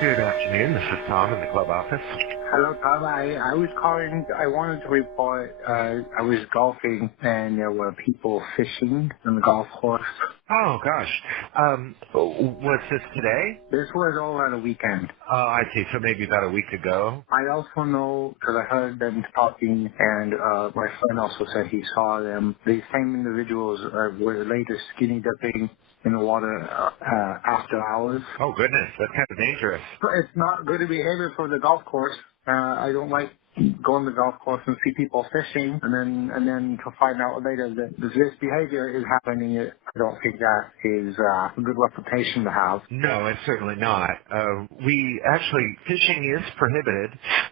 Good afternoon. This is Tom in the club office. Hello, Tom. I was calling. I wanted to report. I was golfing and there were people fishing on the golf course. Oh gosh. Was this today? This was all on a weekend. Oh, I see. So maybe about a week ago. I also know because I heard them talking, and my friend also said he saw them. These same individuals were later skinny dipping in the water after hours. Oh goodness, that's kind of dangerous. It's not good behavior for the golf course. I don't like going to the golf course and see people fishing, and then to find out later that this behavior is happening. I don't think that is a good reputation to have. No, it's certainly not. We actually, fishing is prohibited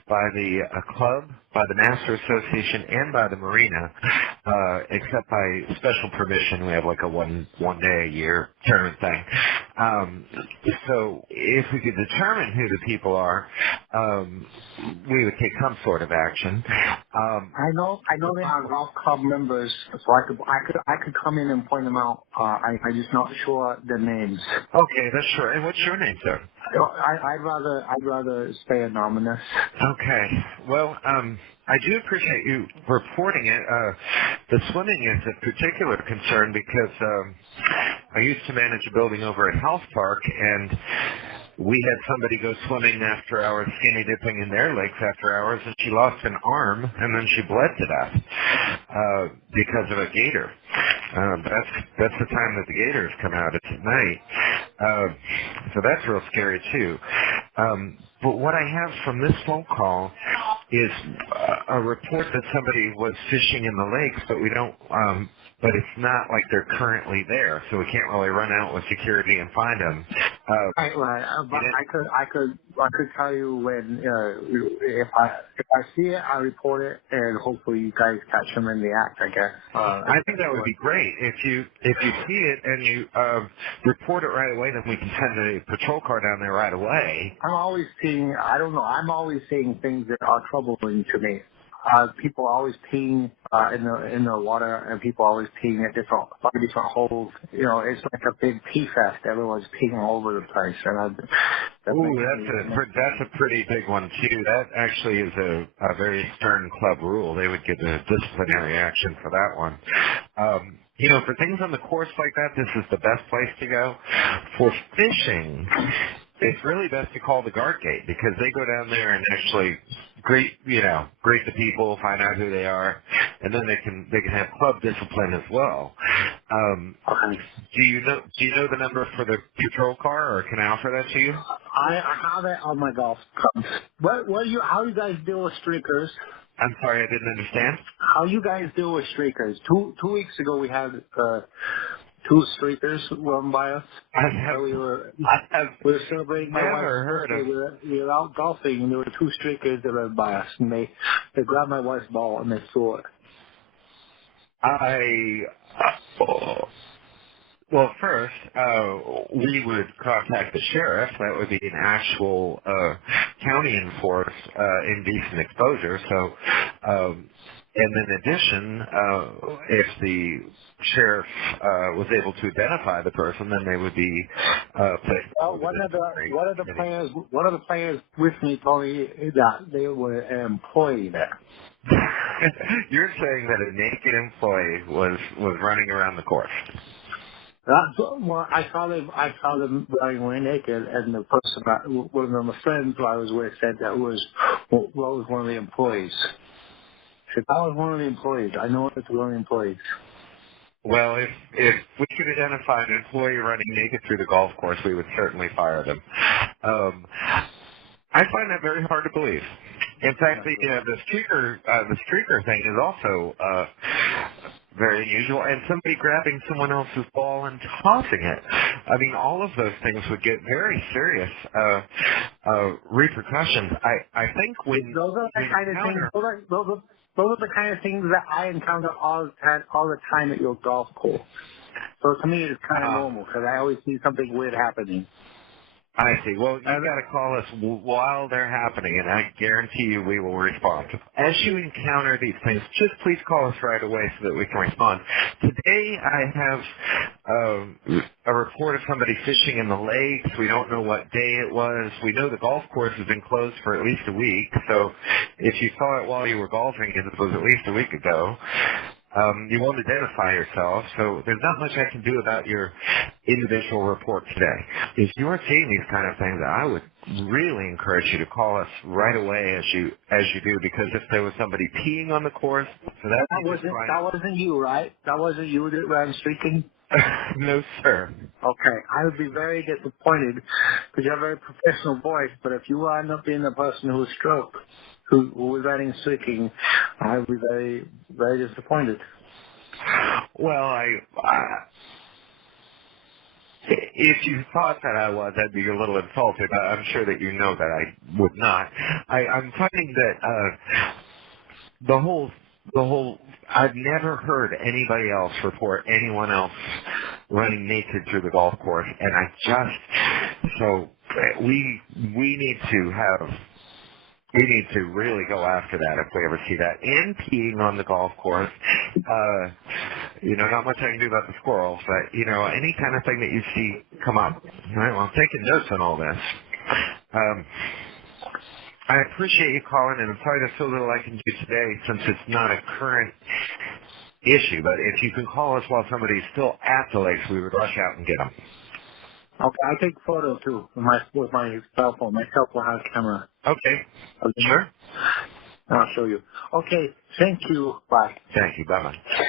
by the club, by the Master Association, and by the marina, except by special permission. We have like a one day a year tournament thing. Um, so if we could determine who the people are, we would take some sort of action. I know they are golf club members, so I could come in and point them out. I'm just not sure the names. Okay, that's sure. And what's your name, sir? I'd rather stay anonymous. Okay. Well, I do appreciate you reporting it. The swimming is a particular concern because I used to manage a building over at Health Park, and we had somebody go swimming after hours, skinny dipping in their lakes after hours, and she lost an arm, and then she bled to death because of a gator. That's the time that the gators come out. It's at night. So that's real scary too. But what I have from this phone call is a report that somebody was fishing in the lakes, but we don't. But it's not like they're currently there, so we can't really run out with security and find them. Right, but It, I could tell you when if I see it, I report it, and hopefully you guys catch them in the act. I guess I if think that's that would what. be great. If you see it and you report it right away, then we can send a patrol car down there right away. I'm always seeing. I don't know. I'm always seeing things that are troubling to me. People always peeing in the water, and people always peeing at different holes. You know, it's like a big pee fest. Everyone's peeing all over the place, and that Ooh, makes me. That makes that's a pretty big one too. That actually is a very stern club rule. They would get a disciplinary action for that one. For things on the course like that, this is the best place to go. For fishing, it's really best to call the guard gate because they go down there and actually greet the people, find out who they are, and then they can have club discipline as well. Um, okay. do you know the number for the patrol car, or can I offer that to you? I have it on my golf club. How you guys deal with streakers? I'm sorry, I didn't understand. How you guys deal with streakers? Two weeks ago we had two streakers run by us. I So have, I have we were celebrating my wife's never heard birthday. of. We were out golfing and there were two streakers that ran by us, and they grabbed my wife's ball and they threw it. I Well, first, we would contact the sheriff. That would be an actual county enforced indecent exposure. So, and in addition, if the sheriff was able to identify the person, then they would be placed Well, before the disciplinary committee. one of the players with me told me that they were an employee there. You're saying that a naked employee was running around the course. Well, I saw them running away naked, and the person, one of my friends who I was with, said that was one of the employees. Said that was one of the employees. I know it's one of the employees. Well, if we could identify an employee running naked through the golf course, we would certainly fire them. Um, I find that very hard to believe. In fact, the streaker thing is also very unusual, and somebody grabbing someone else's ball and tossing it. I mean, all of those things would get very serious repercussions. I think when Those are the we kind of things. encounter Those are the kind of things that I encounter all the time at your golf course. So to me, it's kind of uh, normal because I always see something weird happening. I see. Well, Uh, you've got to call us while they're happening, and I guarantee you we will respond. As you encounter these things, just please call us right away so that we can respond. Today I have a report report of somebody fishing in the lakes. We don't know what day it was. We know the golf course has been closed for at least a week. So if you saw it while you were golfing, it was at least a week ago. You won't identify yourself, so there's not much I can do about your individual report today. If you are seeing these kind of things, I would really encourage you to call us right away as you do, because if there was somebody peeing on the course, so that That would be just wasn't fine. that wasn't you, right? That wasn't you that ran streaking. No, sir. Okay, I would be very disappointed because you have a very professional voice. But if you end up being the person who stroke, who was running streaking, I would be very very disappointed. Well, if you thought that I was, I'd be a little insulted. I'm sure that you know that I would not. I'm finding that the whole I've never heard anybody else report anyone else running naked through the golf course, and I just so we need to have. We need to really go after that if we ever see that. And peeing on the golf course. Not much I can do about the squirrels, but, any kind of thing that you see come up. All right, well, I'm taking notes on all this. Um, I appreciate you calling, and I'm sorry there's so little I can do today since it's not a current issue. But if you can call us while somebody's still at the lakes, we would rush out and get them. Okay, I take photos too with my cell phone. My cell phone has a camera. Okay. Okay, Sure. I'll show you. Okay, thank you. Bye. Thank you. Bye-bye.